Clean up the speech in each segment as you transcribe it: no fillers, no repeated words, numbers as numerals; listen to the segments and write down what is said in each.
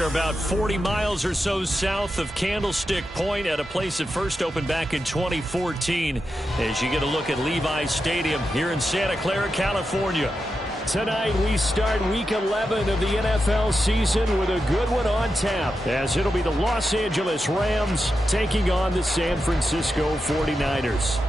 you're about 40 miles or so south of Candlestick Point at a place that first opened back in 2014 as you get a look at Levi Stadium here in Santa Clara, California. Tonight we start Week 11 of the NFL season with a good one on tap, as it'll be the Los Angeles Rams taking on the San Francisco 49ers.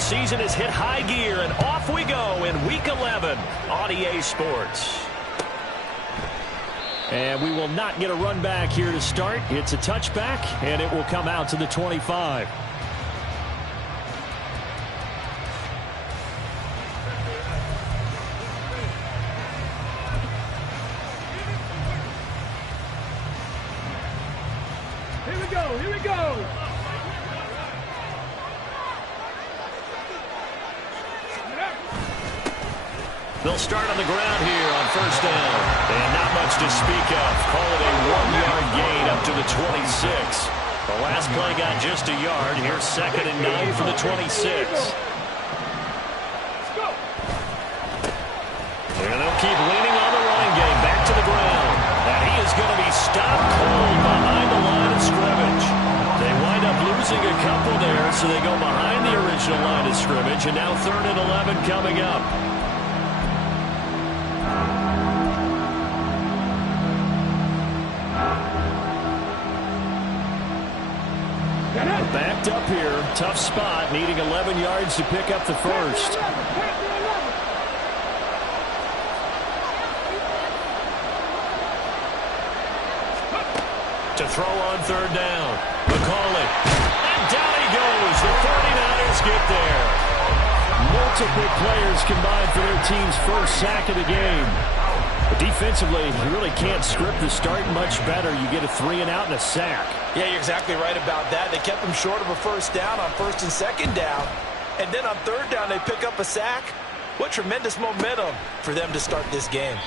Season has hit high gear, and off we go in Week 11 on EA Sports. And we will not get a run back here to start. It's a touchback, and it will come out to the 25. Here we go. They'll start on the ground here on first down. And not much to speak of. Call it a 1-yard gain up to the 26. The last play got just a yard. Here's 2nd and 9 from the 26. And they'll keep leaning on the running game. Back to the ground. And he is going to be stopped cold behind the line of scrimmage. They wind up losing a couple there, so they go behind the original line of scrimmage. And now 3rd and 11 coming up. Backed up here. Tough spot. Needing 11 yards to pick up the first. To throw on 3rd down. McCauley. And down he goes. The 49ers get there. Multiple players combined for their team's first sack of the game. But defensively, you really can't script the start much better. You get a 3-and-out and a sack. Yeah, you're exactly right about that. They kept them short of a first down on 1st and 2nd down. And then on 3rd down, they pick up a sack. What tremendous momentum for them to start this game.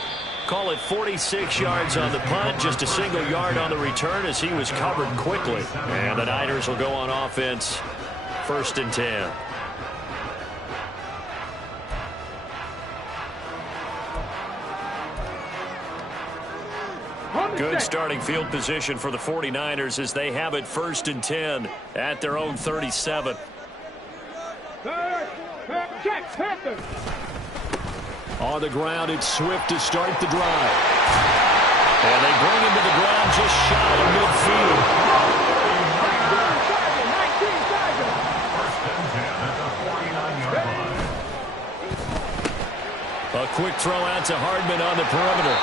Call it 46 yards on the punt, just a single yard on the return as he was covered quickly. And the Niners will go on offense, 1st and 10. Good starting field position for the 49ers as they have it 1st and 10 at their own 37. On the ground, it's Swift to start the drive. And they bring him to the ground just shy of midfield. A quick throw out to Hardman on the perimeter.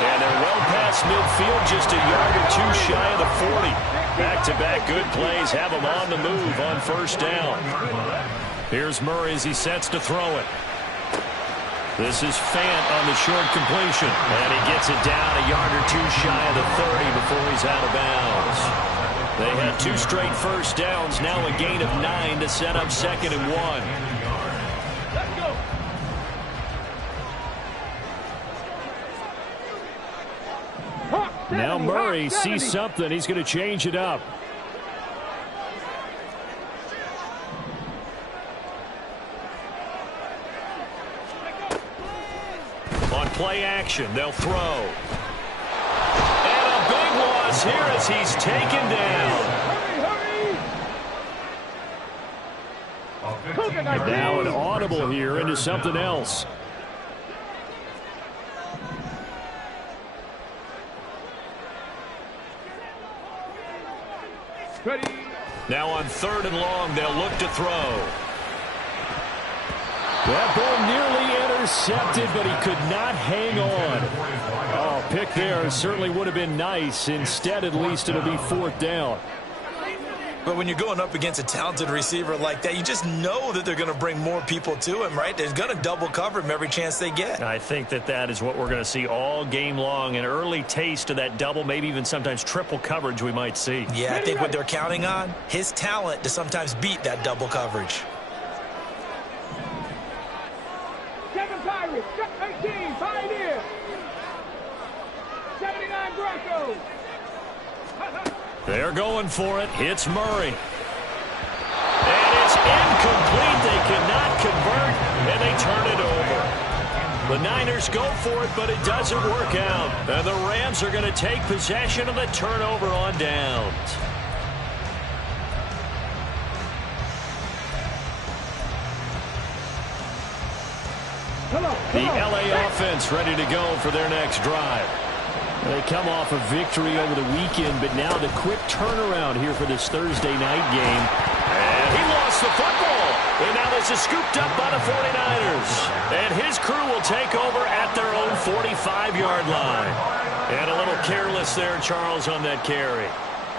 And they're well past midfield, just a yard or two shy of the 40. Back-to-back good plays have them on the move on 1st down. Here's Murray as he sets to throw it. This is Fant on the short completion. And he gets it down a yard or two shy of the 30 before he's out of bounds. They had 2 straight first downs, now a gain of 9 to set up 2nd and 1. Now Murray sees something. He's going to change it up. On play action, they'll throw. And a big loss here as he's taken down. Now an audible here into something else. Now on 3rd and long, they'll look to throw. That ball nearly intercepted, but he could not hang on. Oh, pick there certainly would have been nice. Instead, at least it'll be 4th down. But when you're going up against a talented receiver like that, you just know that they're going to bring more people to him, right? They're going to double cover him every chance they get. I think that is what we're going to see all game long. An early taste of that double, maybe even sometimes triple coverage we might see. Yeah, I think what they're counting on, his talent to sometimes beat that double coverage. Kevin Pirates, 18, Pioneer. 79 Broncos. They're going for it. It's Murray. And It's incomplete. They cannot convert, and they turn it over. The Niners go for it, but it doesn't work out. And the Rams are going to take possession of the turnover on downs. The LA offense ready to go for their next drive. They come off a victory over the weekend, but now the quick turnaround here for this Thursday night game. And he lost the football. And now this is scooped up by the 49ers. And his crew will take over at their own 45-yard line. And a little careless there, Charles, on that carry.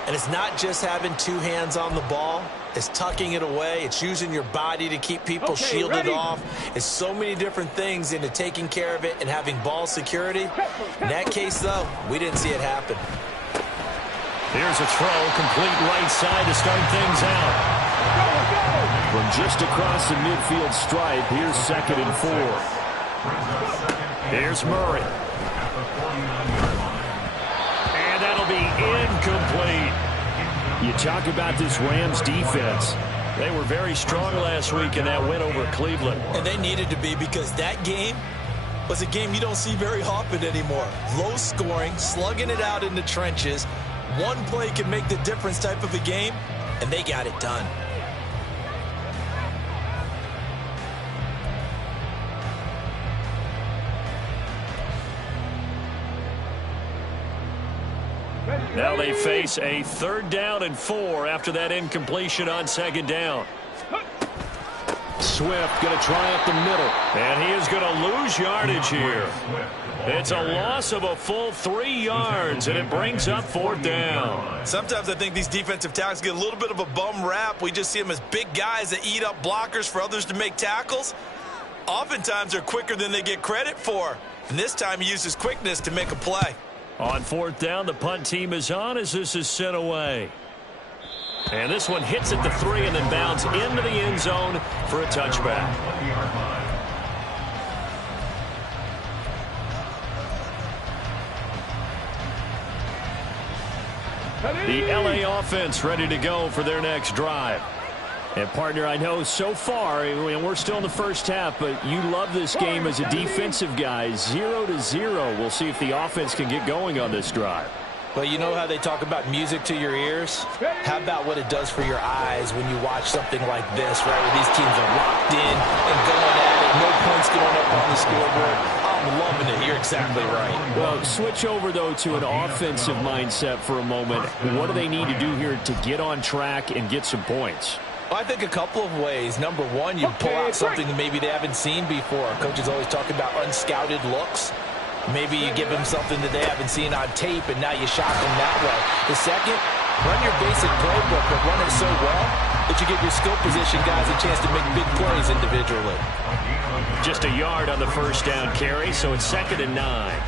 And it's not just having two hands on the ball. It's tucking it away. It's using your body to keep people shielded off. It's so many different things into taking care of it and having ball security. In that case, though, we didn't see it happen. Here's a throw, complete right side to start things out. From just across the midfield stripe, here's 2nd and 4. Here's Murray. And that'll be incomplete. You talk about this Rams defense. They were very strong last week in that win over Cleveland. And they needed to be, because that game was a game you don't see very often anymore. Low scoring, slugging it out in the trenches. One play can make the difference type of a game, and they got it done. Now they face a 3rd down and 4 after that incompletion on 2nd down. Swift going to try up the middle. And he is going to lose yardage here. It's a loss of a full 3 yards, and it brings up 4th down. Sometimes I think these defensive tackles get a little bit of a bum rap. We just see them as big guys that eat up blockers for others to make tackles. Oftentimes they're quicker than they get credit for. And this time he uses quickness to make a play. On 4th down, the punt team is on as this is sent away. And this one hits at the 3 and then bounds into the end zone for a touchback. The LA offense ready to go for their next drive. And, partner, I know so far, and we're still in the first half, but you love this game as a defensive guy. 0-0. We'll see if the offense can get going on this drive. Well, you know how they talk about music to your ears? How about what it does for your eyes when you watch something like this, right, where these teams are locked in and going at it, no points going up on the scoreboard? I'm loving it. You're exactly right. Well, switch over, though, to an offensive mindset for a moment. What do they need to do here to get on track and get some points? Well, I think a couple of ways. Number one, you pull out something that maybe they haven't seen before. Coaches always talk about unscouted looks. Maybe you give them something that they haven't seen on tape, and now you shock them that way. The second, run your basic playbook, but run it so well that you give your skill position guys a chance to make big plays individually. Just a yard on the 1st down carry, so it's 2nd and 9.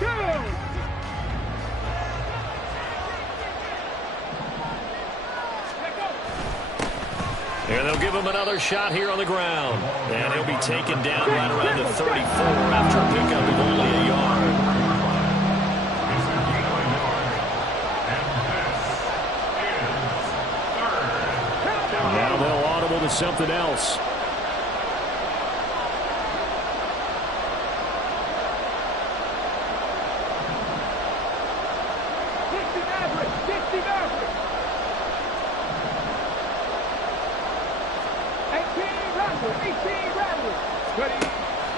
Go! And they'll give him another shot here on the ground. And he'll be taken down right around the 34 after a pickup of only a yard. Now they'll audible to something else.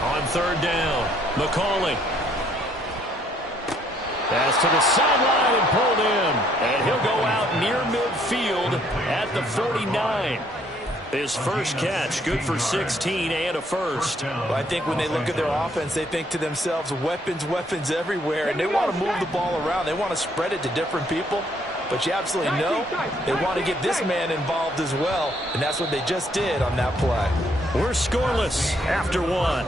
On third down, McCauley. Pass to the sideline and pulled in. And he'll go out near midfield at the 49. His first catch, good for 16 and a first. Well, I think when they look at their offense, they think to themselves, weapons, weapons everywhere. And they want to move the ball around. They want to spread it to different people. But you absolutely know they want to get this man involved as well. And that's what they just did on that play. We're scoreless after one.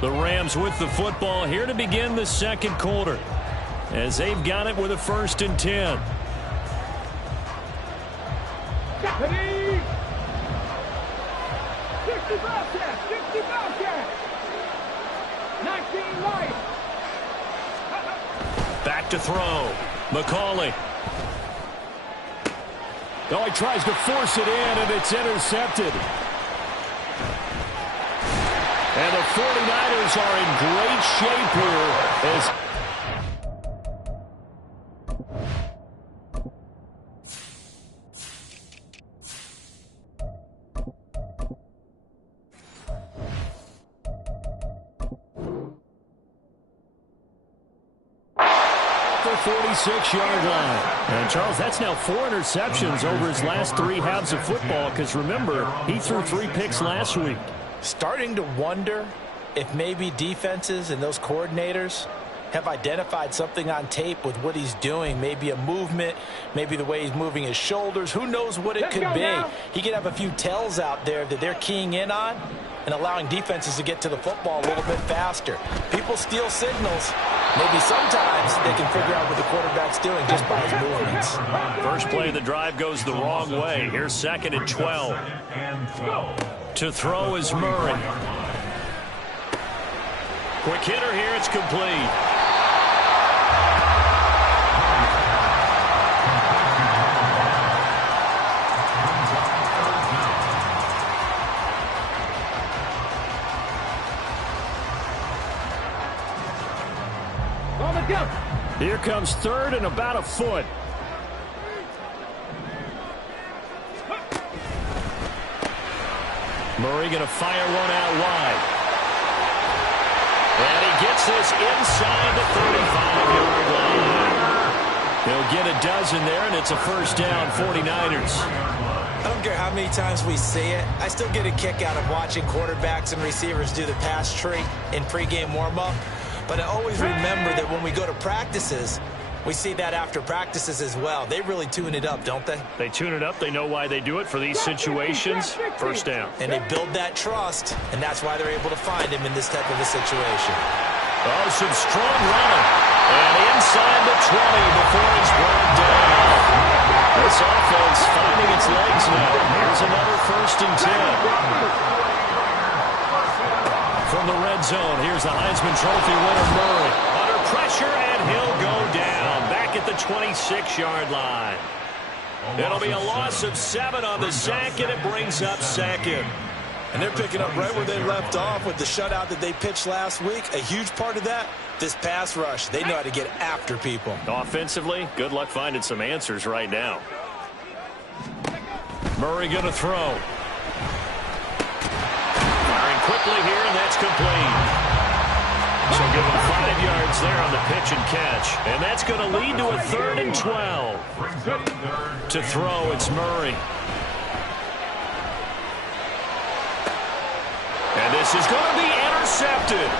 The Rams with the football here to begin the second quarter, as they've got it with a 1st and 10. 19 life. Back to throw. McCauley. Oh, he tries to force it in, and it's intercepted. And the 49ers are in great shape here as the 46-yard line. And, Charles, that's now 4 interceptions over his last 3 halves of football, because, remember, he threw 3 picks last week. Starting to wonder if maybe defenses and those coordinators have identified something on tape with what he's doing. Maybe a movement, maybe the way he's moving his shoulders. Who knows what it could be? He could have a few tells out there that they're keying in on and allowing defenses to get to the football a little bit faster. People steal signals. Maybe sometimes they can figure out what the quarterback's doing just by his movements. First play of the drive goes the wrong way. Here's 2nd and 12. To throw is Murray. Quick hitter here. It's complete. Here comes 3rd and about a foot. Murray going to fire one out wide. And he gets this inside the 35-yard line. He'll get a dozen there, and it's a 1st down, 49ers. I don't care how many times we see it. I still get a kick out of watching quarterbacks and receivers do the pass tree in pregame warm-up. But I always remember that when we go to practices, we see that after practices as well. They really tune it up, don't they? They tune it up. They know why they do it for these situations. 1st down. And they build that trust, and that's why they're able to find him in this type of a situation. Oh, some strong running. And inside the 20 before he's brought down. This offense finding its legs now. Here's another 1st and 10. From the red zone, here's the Heisman Trophy winner, Murray. Under pressure, and he'll go down. Back at the 26-yard line. It'll be a loss of 7 on the sack, and it brings up 2nd. And they're picking up right where they left off with the shutout that they pitched last week. A huge part of that, this pass rush. They know how to get after people. Offensively, good luck finding some answers right now. Murray going to throw. Firing quickly here, and that's complete. So give him 5 yards there on the pitch and catch. And that's going to lead to a 3rd and 12. To throw, it's Murray. And this is going to be intercepted.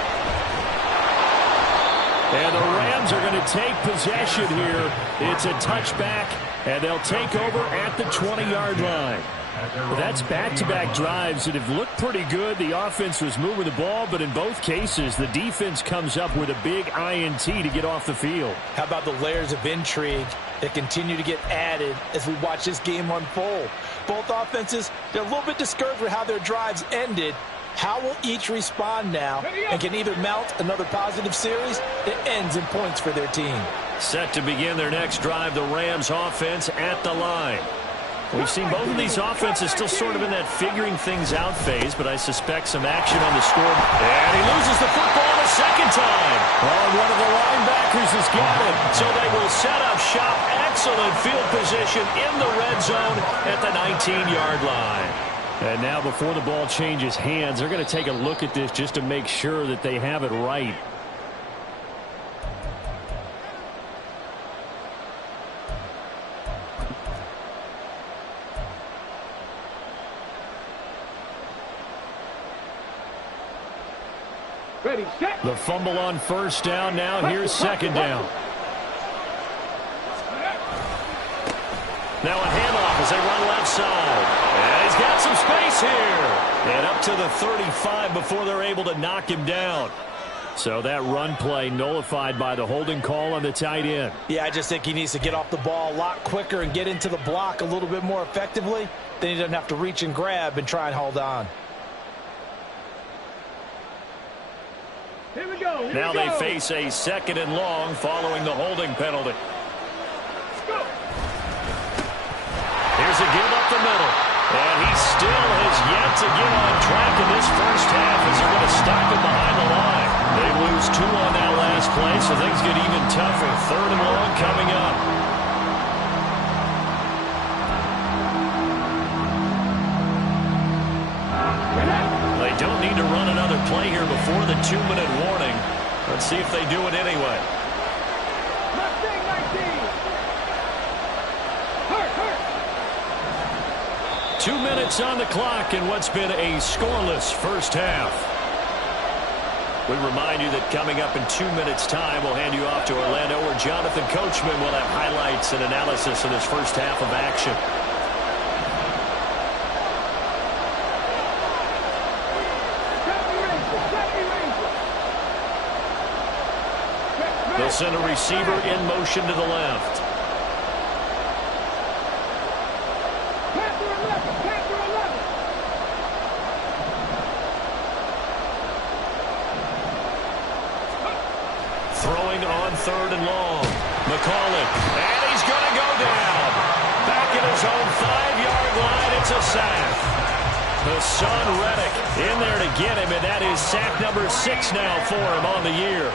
And the Rams are going to take possession here. It's a touchback, and they'll take over at the 20-yard line. Well, that's back-to-back drives that have looked pretty good. The offense was moving the ball, but in both cases, the defense comes up with a big INT to get off the field. How about the layers of intrigue that continue to get added as we watch this game unfold? Both offenses, they're a little bit discouraged with how their drives ended. How will each respond now and can either mount another positive series that ends in points for their team? Set to begin their next drive, the Rams offense at the line. We've seen both of these offenses still sort of in that figuring things out phase, but I suspect some action on the score. And he loses the football the second time. Oh, one of the linebackers has got it. So they will set up shop. Excellent field position in the red zone at the 19-yard line. And now before the ball changes hands, they're going to take a look at this just to make sure that they have it right. Ready, set. The fumble on first down. Now here's second down. Now a handoff as they run left side. And he's got some space here. And up to the 35 before they're able to knock him down. So that run play nullified by the holding call on the tight end. Yeah, I just think he needs to get off the ball a lot quicker and get into the block a little bit more effectively. Then he doesn't have to reach and grab and try and hold on. Here we go. Here Now we go. they face a second and long following the holding penalty. Go. Here's a give up the middle. And he still has yet to get on track in this first half as they're going to stop him behind the line. They lose 2 on that last play, so things get even tougher. Third and long coming up. They don't need to run another play here before the 2-minute warning. Let's see if they do it anyway. Mustang 19. Hurt. 2 minutes on the clock in what's been a scoreless first half. We remind you that coming up in 2 minutes' time, we'll hand you off to Orlando, where Jonathan Coachman will have highlights and analysis of this first half of action. They'll send a receiver in motion to the left. Throwing on third and long. McCollum. And he's going to go down. Back at his own 5-yard line. It's a sack. Hassan Reddick in there to get him, and that is sack number 6 now for him on the year.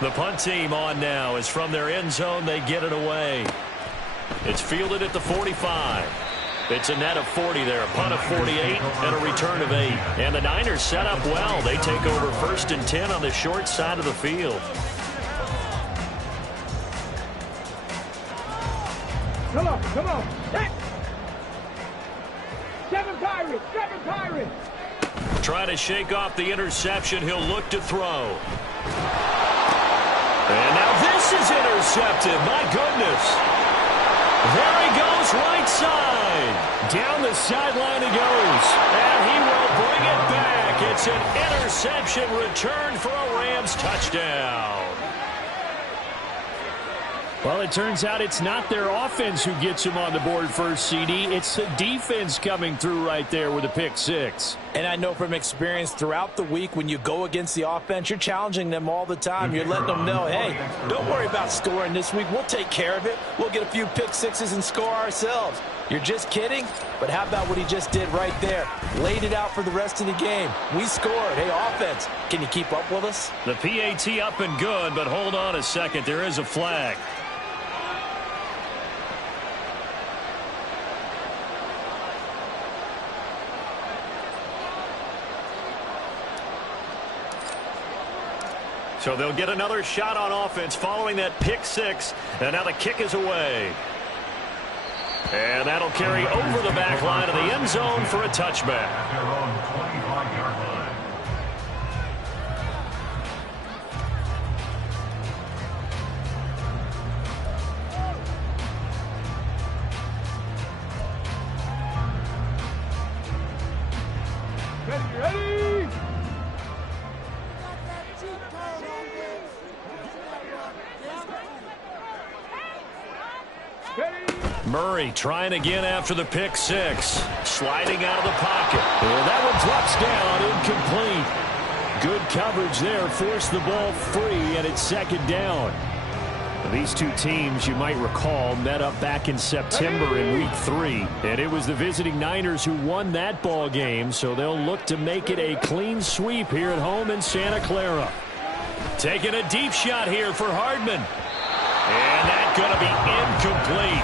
The punt team on now is from their end zone. They get it away. It's fielded at the 45. It's a net of 40 there, a punt of 48, and a return of 8. And the Niners set up well. They take over 1st and 10 on the short side of the field. Come on. Set. 7 Pirates. Trying to shake off the interception. He'll look to throw. And now this is intercepted. My goodness. There he goes, right side. Down the sideline he goes. And he will bring it back. It's an interception return for a Rams touchdown. Well, it turns out it's not their offense who gets him on the board first, CD. It's the defense coming through right there with a pick 6. And I know from experience throughout the week, when you go against the offense, you're challenging them all the time. You're letting them know, hey, don't worry about scoring this week. We'll take care of it. We'll get a few pick 6s and score ourselves. You're just kidding? But how about what he just did right there? Laid it out for the rest of the game. We scored. Hey, offense, can you keep up with us? The PAT up and good, but hold on a second. There is a flag. So they'll get another shot on offense following that pick 6. And now the kick is away. And that'll carry over the back line of the end zone for a touchback. Murray trying again after the pick six. Sliding out of the pocket. And that one drops down, incomplete. Good coverage there. Forced the ball free, and it's second down. These two teams, you might recall, met up back in September in Week 3. And it was the visiting Niners who won that ball game, so they'll look to make it a clean sweep here at home in Santa Clara. Taking a deep shot here for Hardman. And that's going to be incomplete.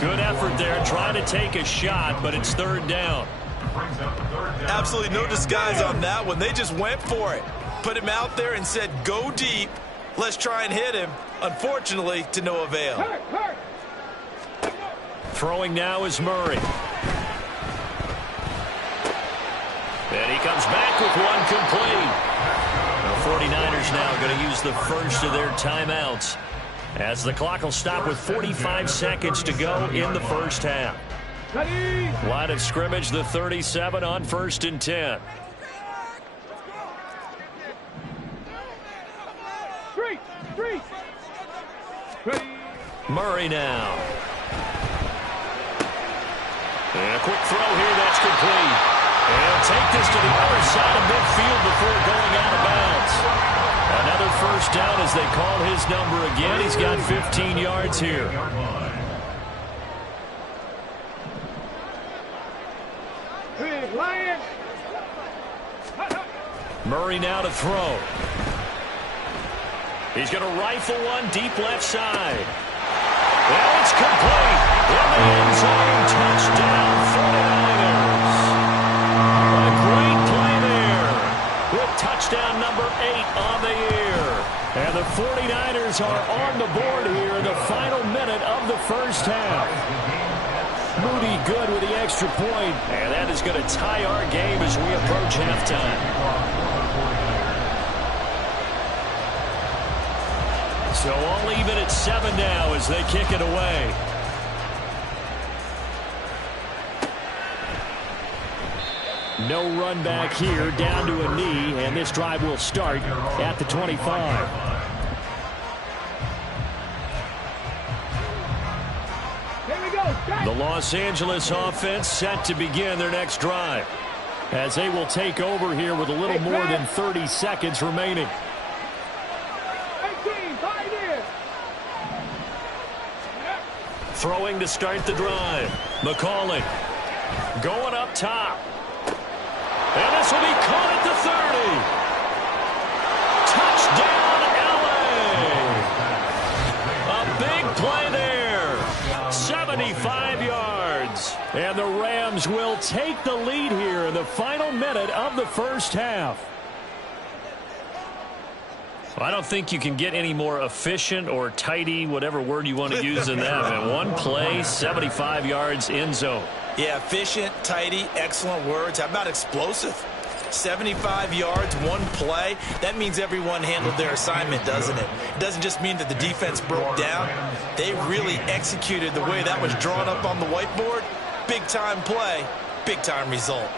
Good effort there trying to take a shot, but it's third down. Absolutely no disguise on that one. They just went for it. Put him out there and said, go deep. Let's try and hit him. Unfortunately, to no avail. Throwing now is Murray. And he comes back with one complete. The 49ers now going to use the first of their timeouts, as the clock will stop with 45 seconds to go in the first half. Line of scrimmage, the 37 on 1st and 10. Murray now. And a quick throw here, that's complete. And take this to the other side of midfield before going out of bounds. Another first down as they call his number again. He's got 15 yards here. Murray now to throw. He's going to rifle one deep left side. Well, it's complete. In the end zone, touchdown 49ers. A great play there with touchdown number 8 on the year. And the 49ers are on the board here in the final minute of the first half. Moody good with the extra point. And that is going to tie our game as we approach halftime. So all even at 7 now as they kick it away. No run back here, down to a knee, and this drive will start at the 25. The Los Angeles offense set to begin their next drive, as they will take over here with a little more than 30 seconds remaining. Throwing to start the drive. McCauley going up top. And this will be caught at the 30. Touchdown, LA. A big play there. 75 yards. And the Rams will take the lead here in the final minute of the first half. I don't think you can get any more efficient or tidy, whatever word you want to use in that. And one play, 75 yards in zone. Yeah, efficient, tidy, excellent words. How about explosive? 75 yards, one play. That means everyone handled their assignment, doesn't it? It doesn't just mean that the defense broke down. They really executed the way that was drawn up on the whiteboard. Big-time play, big-time result.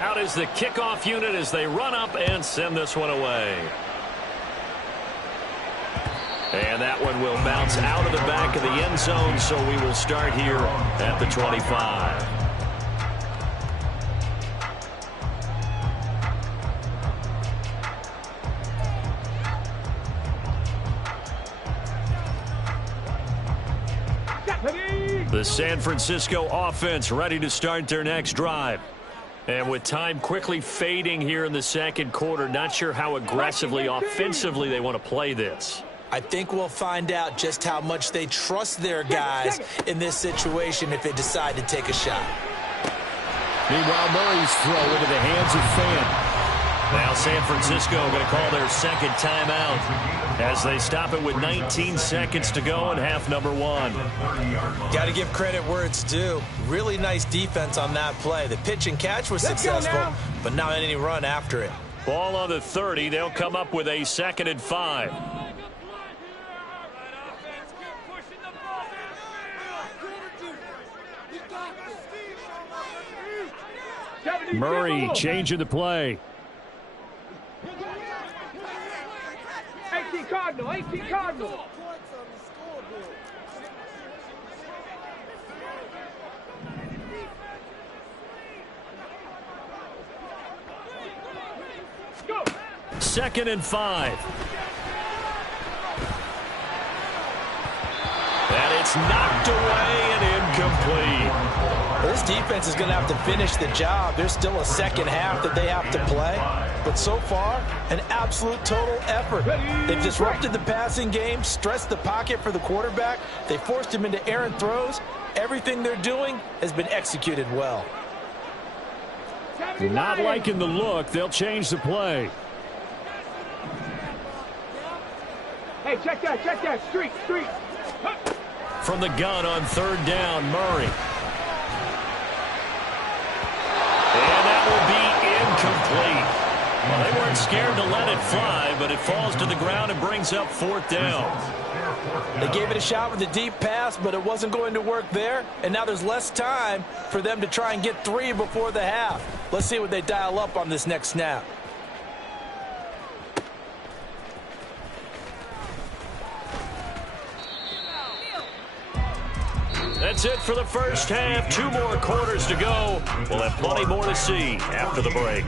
Out is the kickoff unit as they run up and send this one away. And that one will bounce out of the back of the end zone, so we will start here at the 25. The San Francisco offense ready to start their next drive. And with time quickly fading here in the second quarter, not sure how aggressively, offensively they want to play this. I think we'll find out just how much they trust their guys in this situation if they decide to take a shot. Meanwhile, Murray's throw into the hands of Fan. Now San Francisco going to call their second timeout as they stop it with 19 seconds to go in half number 1. Got to give credit where it's due. Really nice defense on that play. The pitch and catch was successful, but not any run after it. Ball on the 30. They'll come up with a 2nd and 5. Murray changing the play. 18 Cardinal. 2nd and 5. And it's knocked away and incomplete. This defense is going to have to finish the job. There's still a second half that they have to play. But so far, an absolute total effort. They've disrupted the passing game, stressed the pocket for the quarterback. They forced him into errant throws. Everything they're doing has been executed well. Not liking the look. They'll change the play. Hey, check that. Street. From the gun on 3rd down, Murray. And that will be incomplete. Well, they weren't scared to let it fly, but it falls to the ground and brings up 4th down. They gave it a shot with a deep pass, but it wasn't going to work there. And now there's less time for them to try and get 3 before the half. Let's see what they dial up on this next snap. That's it for the first half. 2 more quarters to go. We'll have plenty more to see after the break.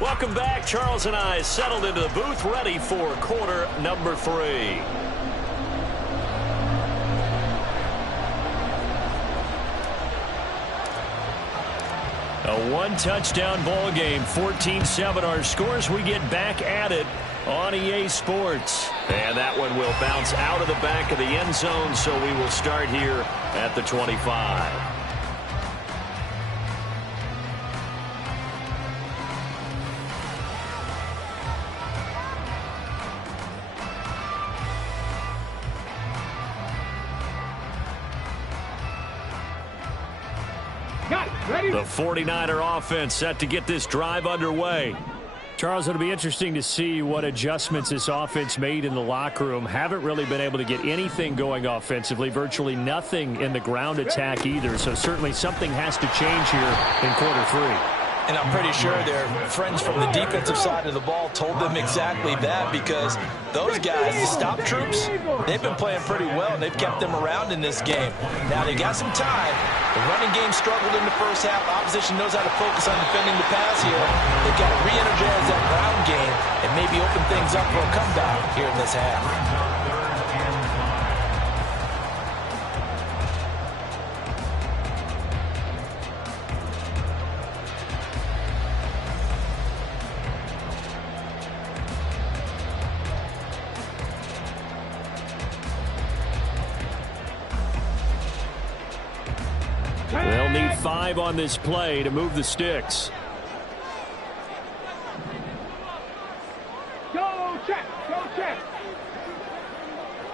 Welcome back. Charles and I settled into the booth, ready for quarter number 3. A 1-touchdown ball game, 14-7 our scores. We get back at it on EA Sports. And that one will bounce out of the back of the end zone, so we will start here at the 25. The 49er offense set to get this drive underway. Charles, it'll be interesting to see what adjustments this offense made in the locker room. Haven't really been able to get anything going offensively, virtually nothing in the ground attack either. So certainly something has to change here in quarter 3. And I'm pretty sure their friends from the defensive side of the ball told them exactly that, because those guys, the stop troops, they've been playing pretty well, and they've kept them around in this game. Now, they got some time. The running game struggled in the first half. Opposition knows how to focus on defending the pass here. They've got to re-energize that ground game and maybe open things up for a comeback here in this half. They'll need 5 on this play to move the sticks. Go check.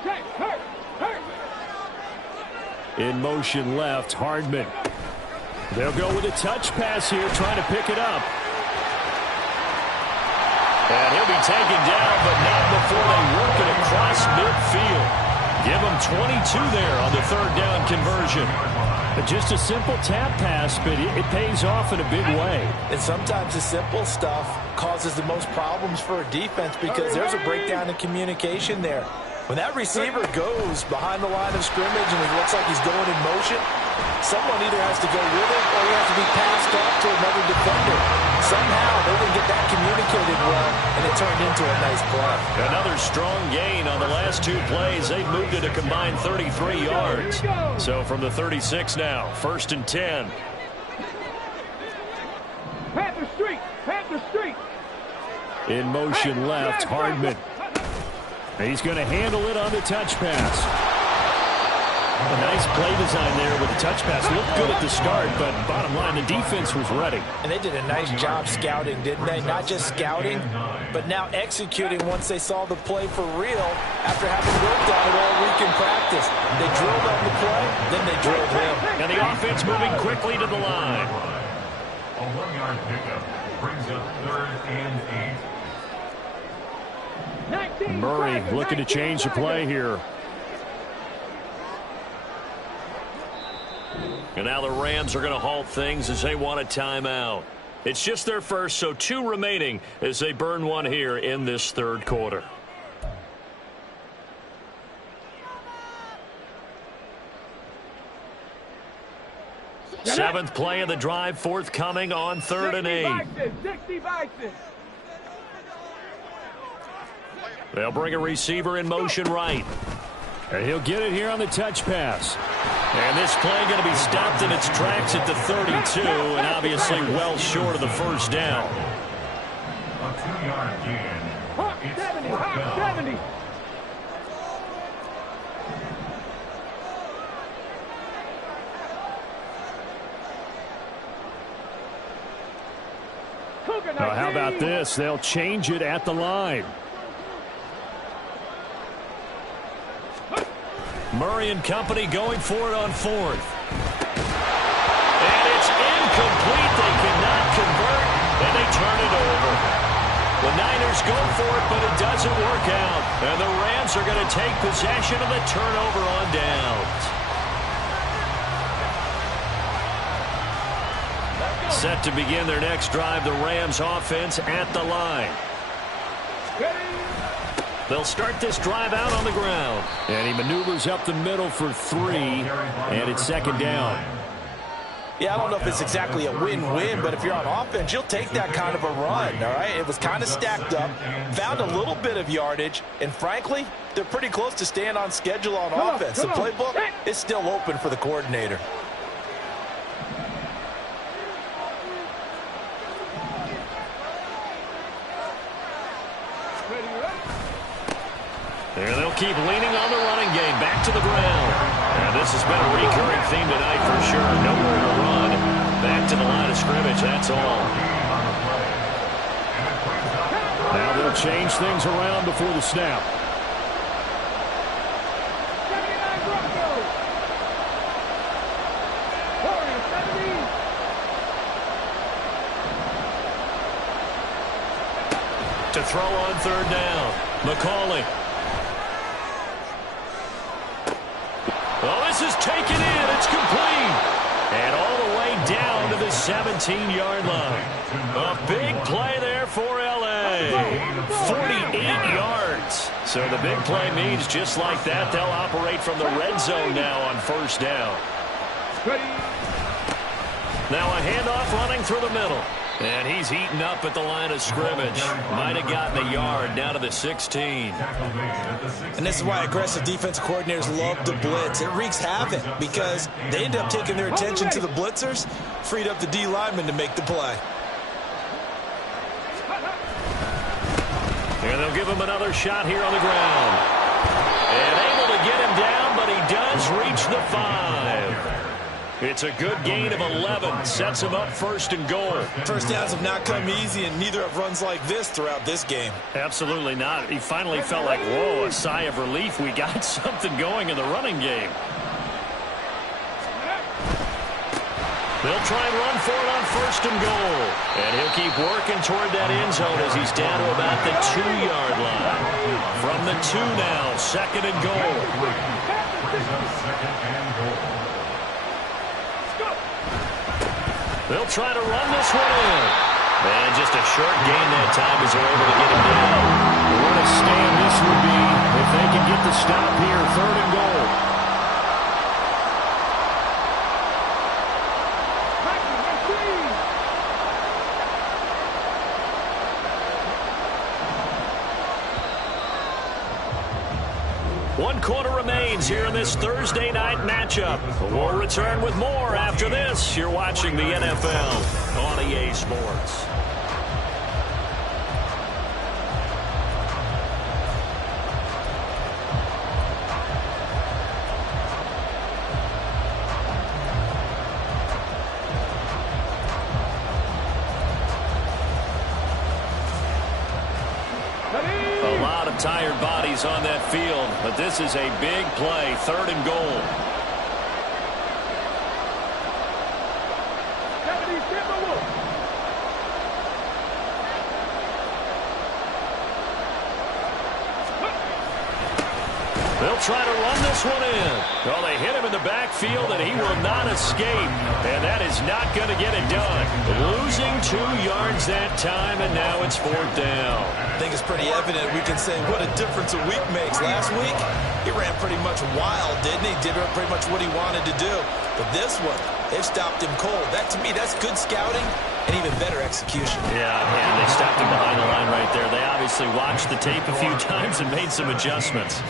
Check, hurt. In motion left, Hardman. They'll go with a touch pass here, trying to pick it up. And he'll be taken down, but not before they work it across midfield. Give him 22 there on the 3rd down conversion. Just a simple tap pass, but it pays off in a big way. And sometimes the simple stuff causes the most problems for a defense, because there's a breakdown in communication there. When that receiver goes behind the line of scrimmage and it looks like he's going in motion, someone either has to go with it or he has to be passed off to another defender. Somehow they didn't get that communicated well, and it turned into a nice play. Another strong gain on the last 2 plays. They've moved it a combined 33 yards. So from the 36 now, 1st and 10. Panther Street. In motion left, Hardman. He's going to handle it on the touch pass. A nice play design there with the touch pass. Looked good at the start, but bottom line, the defense was ready. And they did a nice job scouting, didn't they? Not just scouting, but now executing once they saw the play for real after having worked on it all week in practice. They drilled on the play, then they drilled him. And the offense moving quickly to the line. A 1-yard pickup brings up 3rd and 8. Murray looking to change the play here. And now the Rams are going to halt things as they want a timeout. It's just their first, so 2 remaining as they burn one here in this third quarter. Seventh play of the drive forthcoming on 3rd and 8. 60 Bison. They'll bring a receiver in motion right. And he'll get it here on the touch pass. And this play going to be stopped in its tracks at the 32, and obviously well short of the first down. A 2-yard gain. Hawk 70, Hawk 70. Now, how about this? They'll change it at the line. Murray and company going for it on 4th. And it's incomplete. They cannot convert, and they turn it over. The Niners go for it, but it doesn't work out. And the Rams are going to take possession of the turnover on downs. Set to begin their next drive, the Rams offense at the line. They'll start this drive out on the ground. And he maneuvers up the middle for 3, and it's 2nd down. Yeah, I don't know if it's exactly a win-win, but if you're on offense, you'll take that kind of a run, all right? It was kind of stacked up, found a little bit of yardage, and frankly, they're pretty close to staying on schedule on offense. The playbook is still open for the coordinator. And they'll keep leaning on the running game back to the ground. And this has been a recurring theme tonight for sure. Nowhere to run. Back to the line of scrimmage, that's all. Now they'll change things around before the snap. 79 Broncos. Warriors 70. To throw on 3rd down. McCauley. Oh, this is taken in. It's complete. And all the way down to the 17-yard line. A big play there for L.A. 48 yards. So the big play means just like that, they'll operate from the red zone now on 1st down. Now a handoff running through the middle. And he's eaten up at the line of scrimmage. Might have gotten a yard down to the 16. And this is why aggressive defensive coordinators love to blitz. It wreaks havoc because they end up taking their attention to the blitzers, freed up the D lineman to make the play. And they'll give him another shot here on the ground. And able to get him down, but he does reach the 5. It's a good gain of 11. Sets him up 1st and goal. First downs have not come easy, and neither have runs like this throughout this game. Absolutely not. He finally felt like, whoa, a sigh of relief. We got something going in the running game. They'll try and run for it on 1st and goal. And he'll keep working toward that end zone as he's down to about the 2-yard line. From the 2 now, 2nd and goal. They'll try to run this one in. And just a short gain that time as they're able to get him down. What a stand this would be if they can get the stop here, 3rd and goal. One quarter remains here in this Thursday night matchup. We'll return with more after this. You're watching the NFL on EA Sports. A lot of tired bodies on that field, but this is a big play, 3rd and goal. 70 Timberwolves. They'll try to run this one in. Well, they hit him in the backfield, and he will not escape. And that is not going to get it done. Losing 2 yards that time, and now it's 4th down. I think it's pretty evident. We can say what a difference a week makes. Last week, he ran pretty much wild, didn't he? Did pretty much what he wanted to do. But this one, they've stopped him cold. That, to me, that's good scouting and even better execution. Yeah, and they stopped him behind the line right there. They obviously watched the tape a few times and made some adjustments.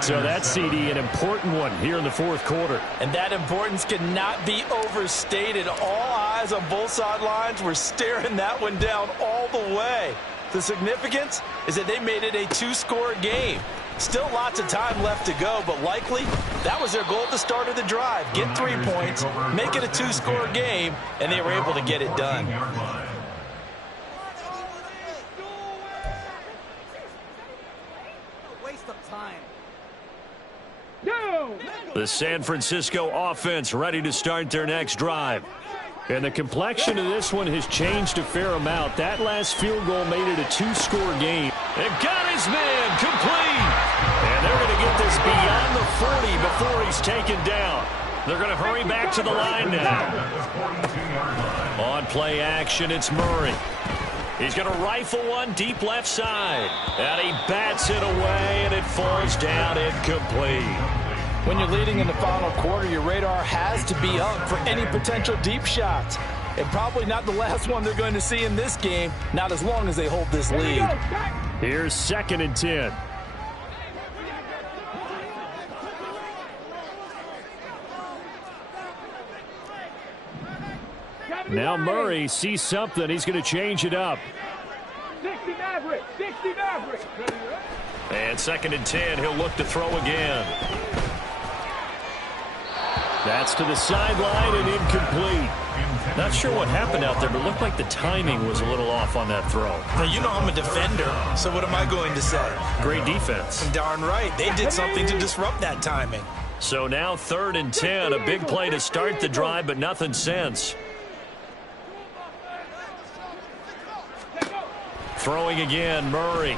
So that CD, an important one here in the 4th quarter. And that importance cannot be overstated. All eyes on both sidelines were staring that one down all the way. The significance is that they made it a 2-score game. Still lots of time left to go, but likely that was their goal at the start of the drive. Get 3 points, make it a 2-score game, and they were able to get it done. Waste of time. The San Francisco offense ready to start their next drive. And the complexion of this one has changed a fair amount. That last field goal made it a 2-score game. And got his man complete. And they're going to get this beyond the 40 before he's taken down. They're going to hurry back to the line now. On play action, it's Murray. He's going to rifle one deep left side. And he bats it away, and it falls down incomplete. When you're leading in the final quarter, your radar has to be up for any potential deep shots. And probably not the last one they're going to see in this game, not as long as they hold this lead. Here's 2nd and 10. Now Murray sees something. He's going to change it up. 60 Maverick. 60 Maverick. And 2nd and 10. He'll look to throw again. That's to the sideline and incomplete. Not sure what happened out there, but it looked like the timing was a little off on that throw. Now, you know I'm a defender, so what am I going to say? Great defense. Darn right. They did something to disrupt that timing. So now 3rd and 10. A big play to start the drive, but nothing since. Throwing again, Murray.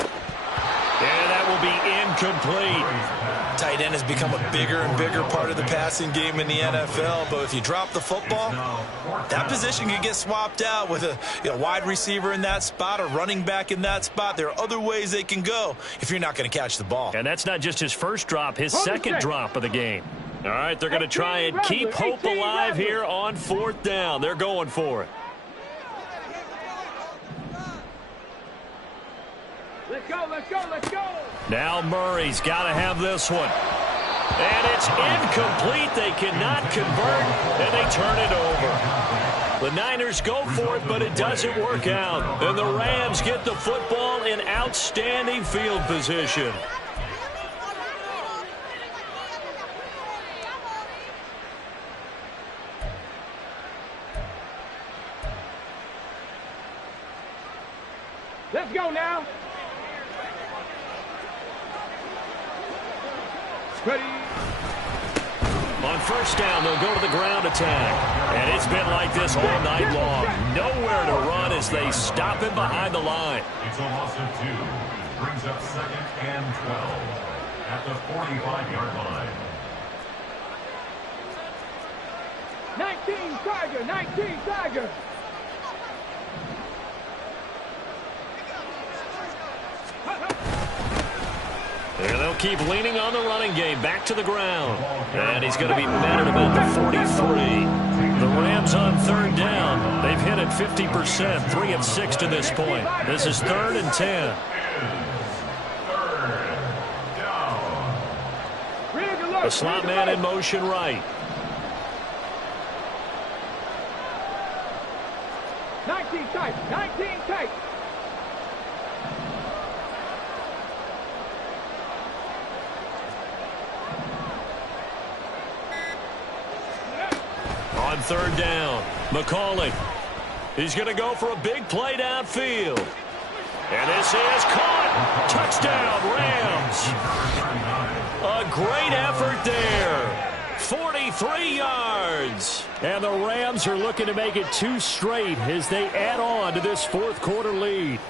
And that will be incomplete. Tight end has become a bigger and bigger part of the passing game in the NFL, but if you drop the football, that position can get swapped out with a wide receiver in that spot, a running back in that spot. There are other ways they can go if you're not going to catch the ball. And that's not just his first drop, his second drop of the game. All right, they're going to try and keep hope alive here on 4th down. They're going for it. Let's go, let's go, let's go. Now Murray's got to have this one. And it's incomplete. They cannot convert, and they turn it over. The Niners go for it, but it doesn't work out. And the Rams get the football in outstanding field position. Let's go now. Ready. On 1st down, they'll go to the ground attack. And it's been like this all night long. Nowhere to run as they stop him behind the line. It's a loss of 2. Brings up 2nd and 12 at the 45-yard line. 19 Tiger, 19 Tiger. And they'll keep leaning on the running game. Back to the ground. And he's going to be met at about the 43. The Rams on 3rd down. They've hit it 50%, 3 of 6 to this point. This is 3rd and 10. The slot man in motion right. 19 tight, 19 tight. On 3rd down, McCauley. He's going to go for a big play downfield. And this is caught. Touchdown, Rams. A great effort there. 43 yards. And the Rams are looking to make it 2 straight as they add on to this 4th quarter lead.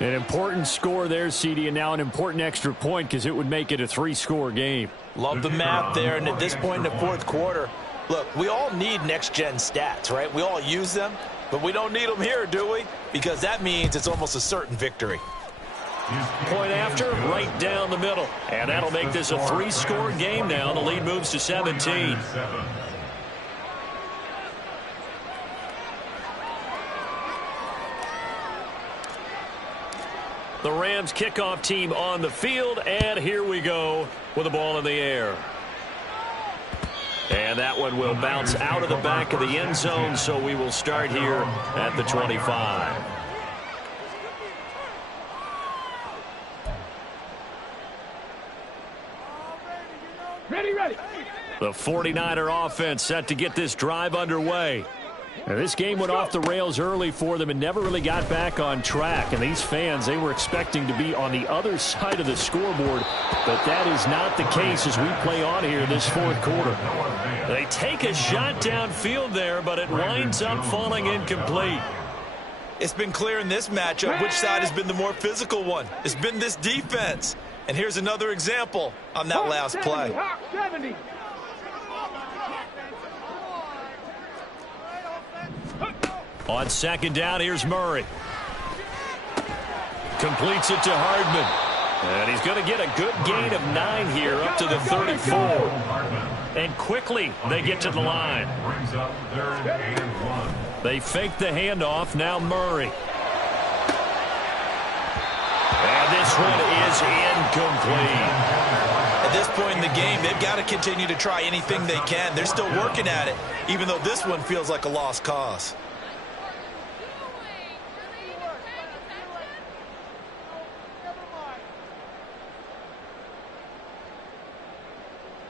An important score there, CD, and now an important extra point because it would make it a 3-score game. Love the math there, and at this point in the fourth quarter, look, we all need next-gen stats, right? We all use them, but we don't need them here, do we? Because that means it's almost a certain victory. Point after, right down the middle. And that'll make this a 3-score game now. The lead moves to 17. The Rams kickoff team on the field, and here we go with the ball in the air. And that one will bounce out of the back of the end zone, so we will start here at the 25. Ready. The 49er offense set to get this drive underway. Now, this game went off the rails early for them and never really got back on track. And these fans, they were expecting to be on the other side of the scoreboard, but that is not the case as we play on here this fourth quarter. They take a shot downfield there, but it winds up falling incomplete. It's been clear in this matchup which side has been the more physical one. It's been this defense. And here's another example on that last play. 70. On second down, here's Murray. Completes it to Hardman. And he's going to get a good gain of 9 here up to the 34. And quickly they get to the line. They fake the handoff. Now Murray. And this one is incomplete. At this point in the game, they've got to continue to try anything they can. They're still working at it, even though this one feels like a lost cause.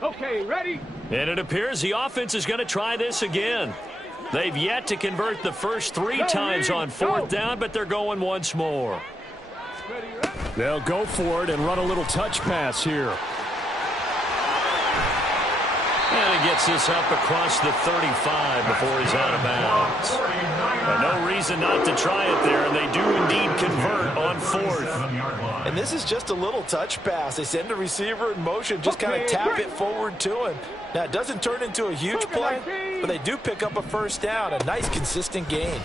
Okay, ready? And it appears the offense is going to try this again. They've yet to convert the first 3 times on fourth down, but they're going once more. They'll go for it and run a little touch pass here. And he gets this up across the 35 before he's out of bounds. And no reason not to try it there, and they do indeed convert on fourth. And this is just a little touch pass. They send the receiver in motion, just kind of tap it forward to him. Now, it doesn't turn into a huge play, but they do pick up a first down, a nice, consistent gain.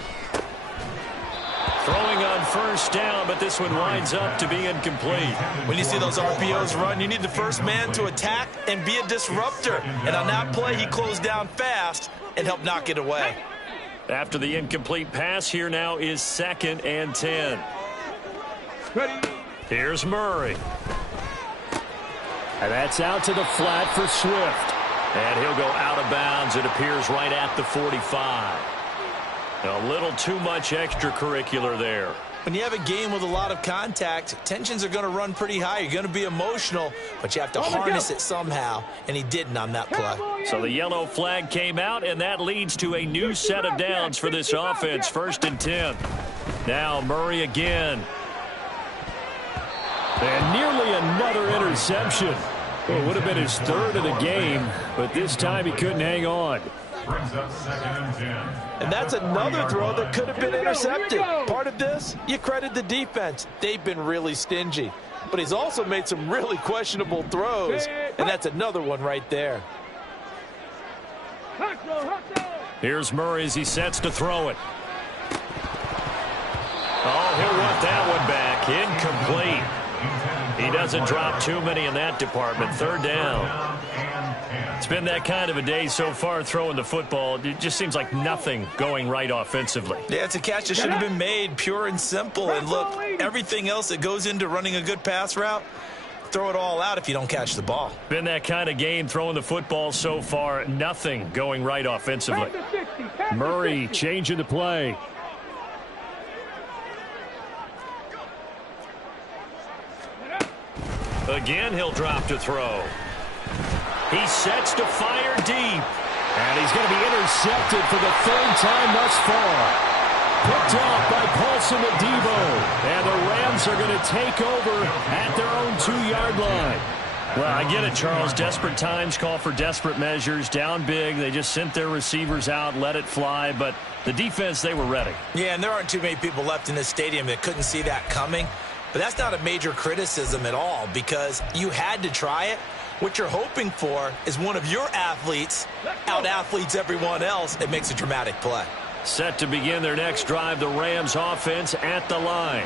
Throwing on first down, but this one winds up to be incomplete. When you see those RPOs run, you need the first man to attack and be a disruptor. And on that play, he closed down fast and helped knock it away. After the incomplete pass, here now is 2nd and 10. Ready? Here's Murray. And that's out to the flat for Swift. And he'll go out of bounds, it appears, right at the 45. A little too much extracurricular there. When you have a game with a lot of contact, tensions are going to run pretty high. You're going to be emotional, but you have to harness it somehow, and he didn't on that play. So the yellow flag came out, and that leads to a new set of downs for this offense. 1st and 10. Now Murray again. And nearly another interception. Well, it would have been his 3rd of the game, but this time he couldn't hang on. Brings up 2nd and 10. And that's another throw that could have been intercepted. Part of this, you credit the defense. They've been really stingy. But he's also made some really questionable throws, and that's another one right there. Here's Murray as he sets to throw it. Oh, he'll want that one back. Incomplete. He doesn't drop too many in that department. 3rd down. It's been that kind of a day so far throwing the football. It just seems like nothing going right offensively. Yeah, it's a catch that should have been made, pure and simple. And look, everything else that goes into running a good pass route, throw it all out if you don't catch the ball. Been that kind of game throwing the football so far. Nothing going right offensively. Murray changing the play. Again, he'll drop to throw. He sets to fire deep. And he's going to be intercepted for the 3rd time thus far. Picked off by Paulson Adebo. And the Rams are going to take over at their own 2-yard line. Well, I get it, Charles. Desperate times call for desperate measures. Down big, they just sent their receivers out, let it fly. But the defense, they were ready. Yeah, and there aren't too many people left in this stadium that couldn't see that coming. But that's not a major criticism at all because you had to try it. What you're hoping for is one of your athletes out-athletes everyone else and makes a dramatic play. Set to begin their next drive, the Rams offense at the line.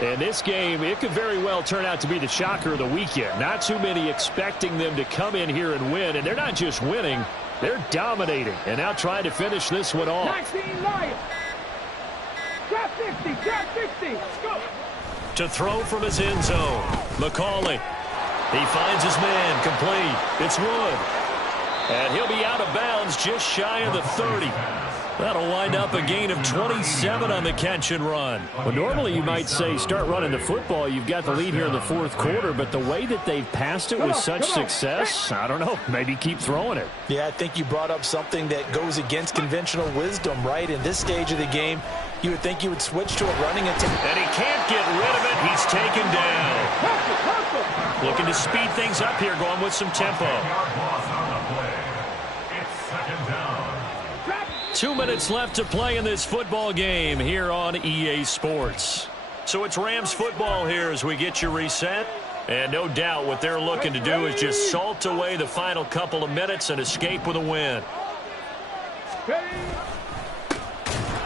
And this game, it could very well turn out to be the shocker of the weekend. Not too many expecting them to come in here and win. And they're not just winning, they're dominating. And now trying to finish this one off. 19 Lions. Grab 50, grab 50. Let's go. To throw from his end zone, McCauley. He finds his man, complete. It's Wood. And he'll be out of bounds just shy of the 30. That'll wind up a gain of 27 on the catch and run. Well, normally you might say start running the football. You've got the lead here in the fourth quarter, but the way that they've passed it with such success, I don't know, maybe keep throwing it. Yeah, I think you brought up something that goes against conventional wisdom, right? In this stage of the game, you would think you would switch to a running attack. And he can't get rid of it. He's taken down. Looking to speed things up here, going with some tempo. 2 minutes left to play in this football game here on EA Sports. So it's Rams football here as we get you reset. And no doubt what they're looking to do is just salt away the final couple of minutes and escape with a win.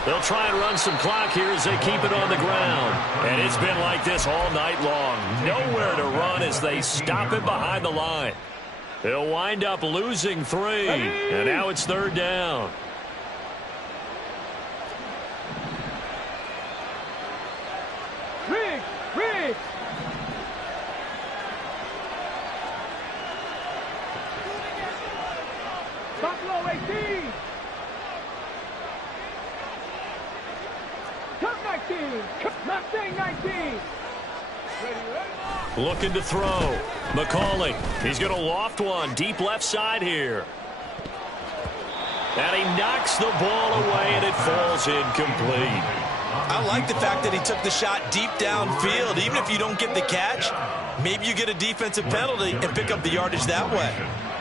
They'll try and run some clock here as they keep it on the ground. And it's been like this all night long. Nowhere to run as they stop it behind the line. They'll wind up losing 3. And now it's third down. Rig. Buffalo 18. Cut 19. Mustang 19. Looking to throw. McCauley. He's going to loft one deep left side here. And he knocks the ball away, and it falls incomplete. I like the fact that he took the shot deep downfield. Even if you don't get the catch, maybe you get a defensive penalty and pick up the yardage that way.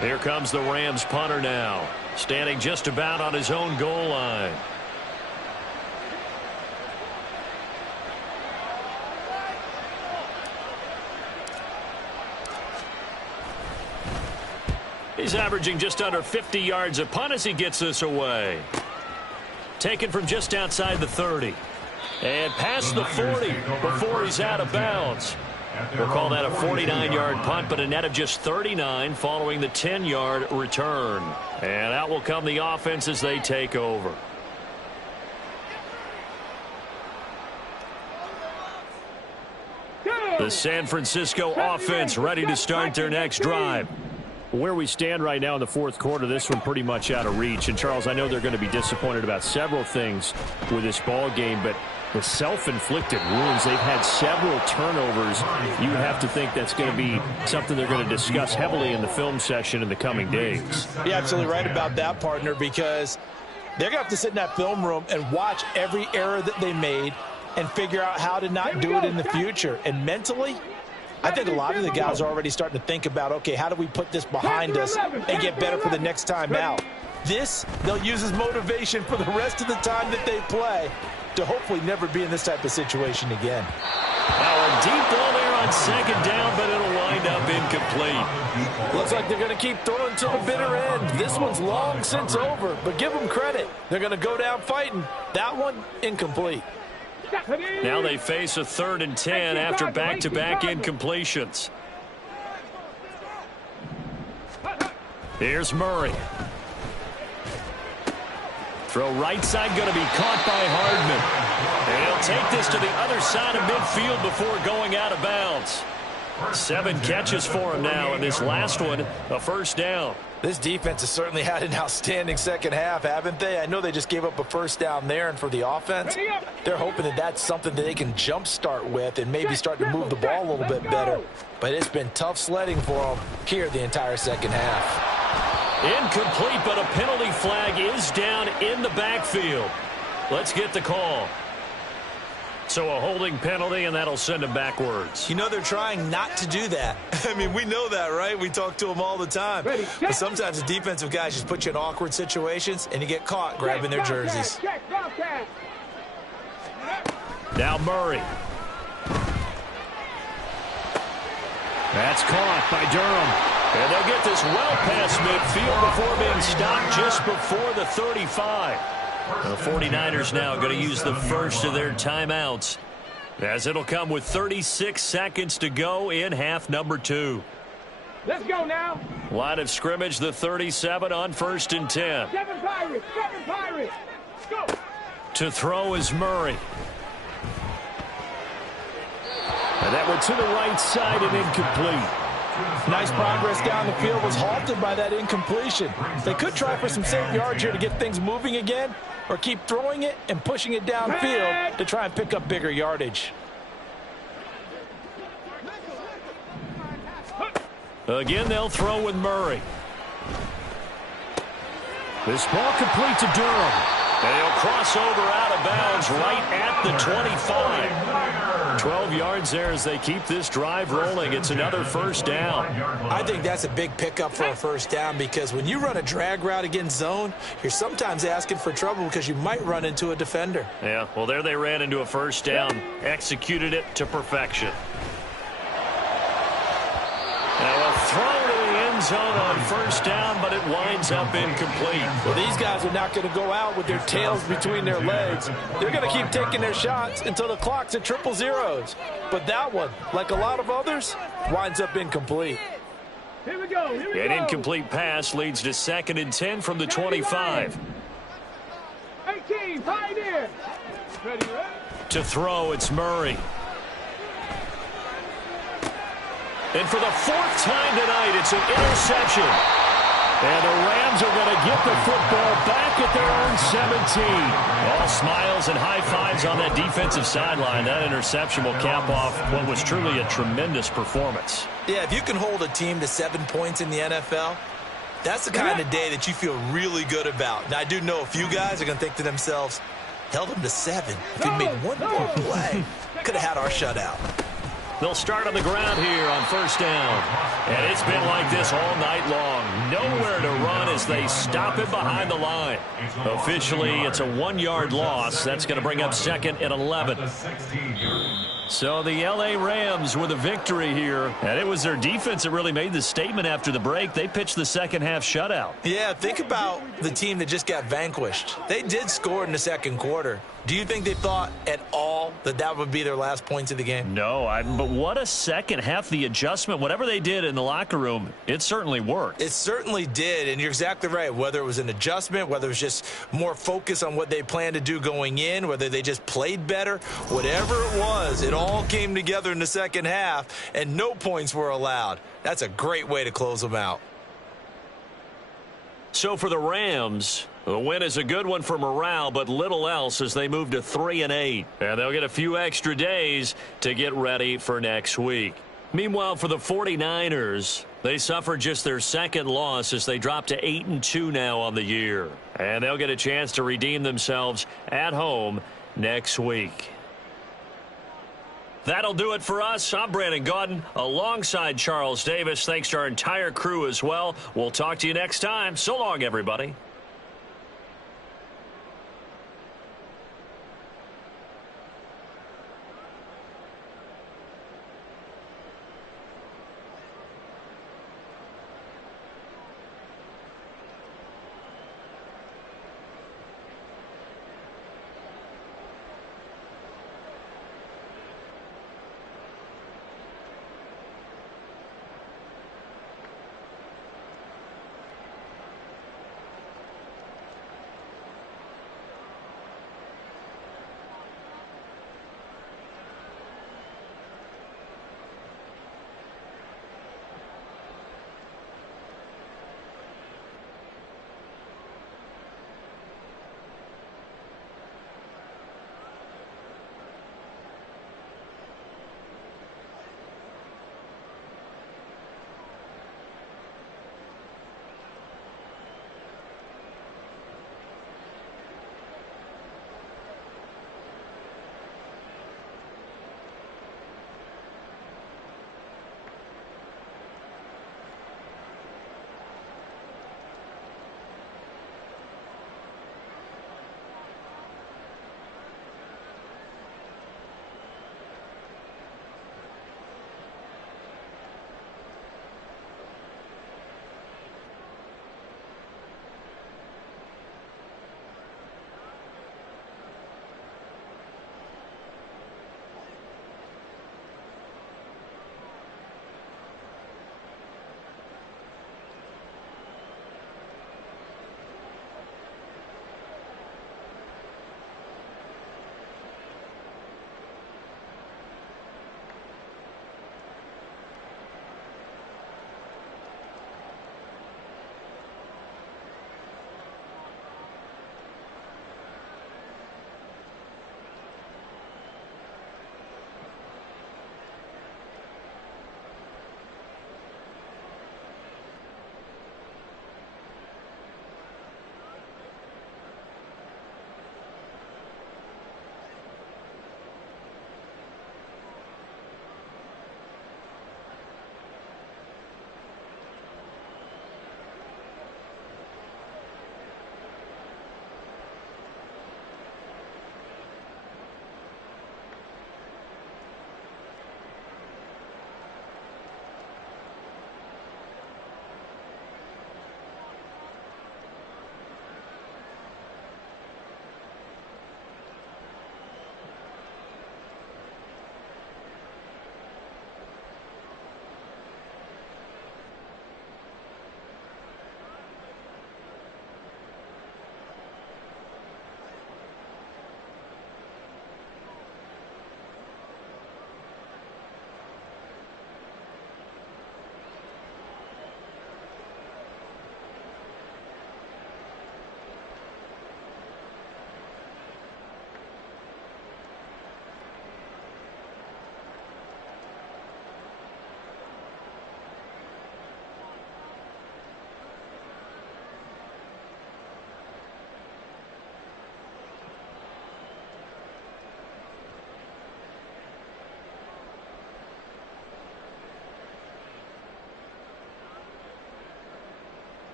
Here comes the Rams punter now, standing just about on his own goal line. He's averaging just under 50 yards a punt as he gets this away. Taken from just outside the 30. And past the 40 before he's out of bounds. We'll call that a 49-yard punt, but a net of just 39 following the 10-yard return. And out will come the offense as they take over. The San Francisco offense ready to start their next drive. Where we stand right now in the fourth quarter, this one pretty much out of reach. And, Charles, I know they're going to be disappointed about several things with this ball game, but the self-inflicted wounds, they've had several turnovers. You would have to think that's going to be something they're going to discuss heavily in the film session in the coming days. You're absolutely right about that, partner, because they're going to have to sit in that film room and watch every error that they made and figure out how to not do it in the future. And mentally, I think a lot of the guys are already starting to think about, okay, how do we put this behind us and get better for the next time out? This, they'll use as motivation for the rest of the time that they play to hopefully never be in this type of situation again. Now a deep ball there on second down, but it'll wind up incomplete. Looks like they're going to keep throwing to the bitter end. This one's long since over, but give them credit. They're going to go down fighting. That one, incomplete. Now they face a 3rd and 10 after back-to-back incompletions. Here's Murray. Throw right side, going to be caught by Hardman. And he'll take this to the other side of midfield before going out of bounds. 7 catches for him now, and this last one, a first down. This defense has certainly had an outstanding second half, haven't they? I know they just gave up a first down there, and for the offense, they're hoping that that's something that they can jumpstart with and maybe start to move the ball a little bit better. But it's been tough sledding for them here the entire second half. Incomplete, but a penalty flag is down in the backfield. Let's get the call. So a holding penalty, and that'll send him backwards. You know they're trying not to do that. I mean, we know that, right? We talk to them all the time. But sometimes the defensive guys just put you in awkward situations, and you get caught grabbing their jerseys. Now Murray. That's caught by Durham. And they'll get this well past midfield before being stopped just before the 35. The 49ers now going to use the first of their timeouts, as it'll come with 36 seconds to go in half number 2. Let's go now. Line of scrimmage, the 37 on 1st and 10. 7 Pirates. 7 Pirates. Go. To throw is Murray. And that one to the right side and incomplete. Nice progress down the field was halted by that incompletion. They could try for some safe yards here to get things moving again, or keep throwing it and pushing it downfield to try and pick up bigger yardage. Again, they'll throw with Murray. This ball complete to Durham. And he'll cross over out of bounds right at the 25. 12 yards there as they keep this drive rolling. It's another first down. I think that's a big pickup for a first down, because when you run a drag route against zone, you're sometimes asking for trouble because you might run into a defender. Yeah, well, there they ran into a first down. Executed it to perfection. Now a throw to the end zone on first down, but it winds up incomplete. Well, these guys are not going to go out with their tails between their legs. They're going to keep taking their shots until the clock's at 000. But that one, like a lot of others, winds up incomplete. Here we go. Here we An go. incomplete pass leads to 2nd and 10 from the 25. 18, Pioneer. Ready, ready. To throw, it's Murray. And for the 4th time tonight, it's an interception. And the Rams are going to get the football back at their own 17. All smiles and high fives on that defensive sideline. That interception will cap off what was truly a tremendous performance. Yeah, if you can hold a team to 7 points in the NFL, that's the kind of day that you feel really good about. Now, I do know a few guys are going to think to themselves, held them to 7. If we made one more play, could have had our shutout. They'll start on the ground here on first down. And it's been like this all night long. Nowhere to run as they stop it behind the line. Officially, it's a 1-yard loss. That's going to bring up 2nd and 11. So the L.A. Rams with a victory here. And it was their defense that really made the statement after the break. They pitched the second half shutout. Yeah, think about the team that just got vanquished. They did score in the second quarter. Do you think they thought at all that that would be their last points of the game? No, but what a second half. The adjustment, whatever they did in the locker room, it certainly worked. It certainly did, and you're exactly right. Whether it was an adjustment, whether it was just more focus on what they planned to do going in, whether they just played better, whatever it was, it all came together in the second half, and no points were allowed. That's a great way to close them out. So for the Rams, the win is a good one for morale, but little else as they move to 3-8. And they'll get a few extra days to get ready for next week. Meanwhile, for the 49ers, they suffered just their 2nd loss as they drop to 8-2 now on the year. And they'll get a chance to redeem themselves at home next week. That'll do it for us. I'm Brandon Gaudin alongside Charles Davis. Thanks to our entire crew as well. We'll talk to you next time. So long, everybody.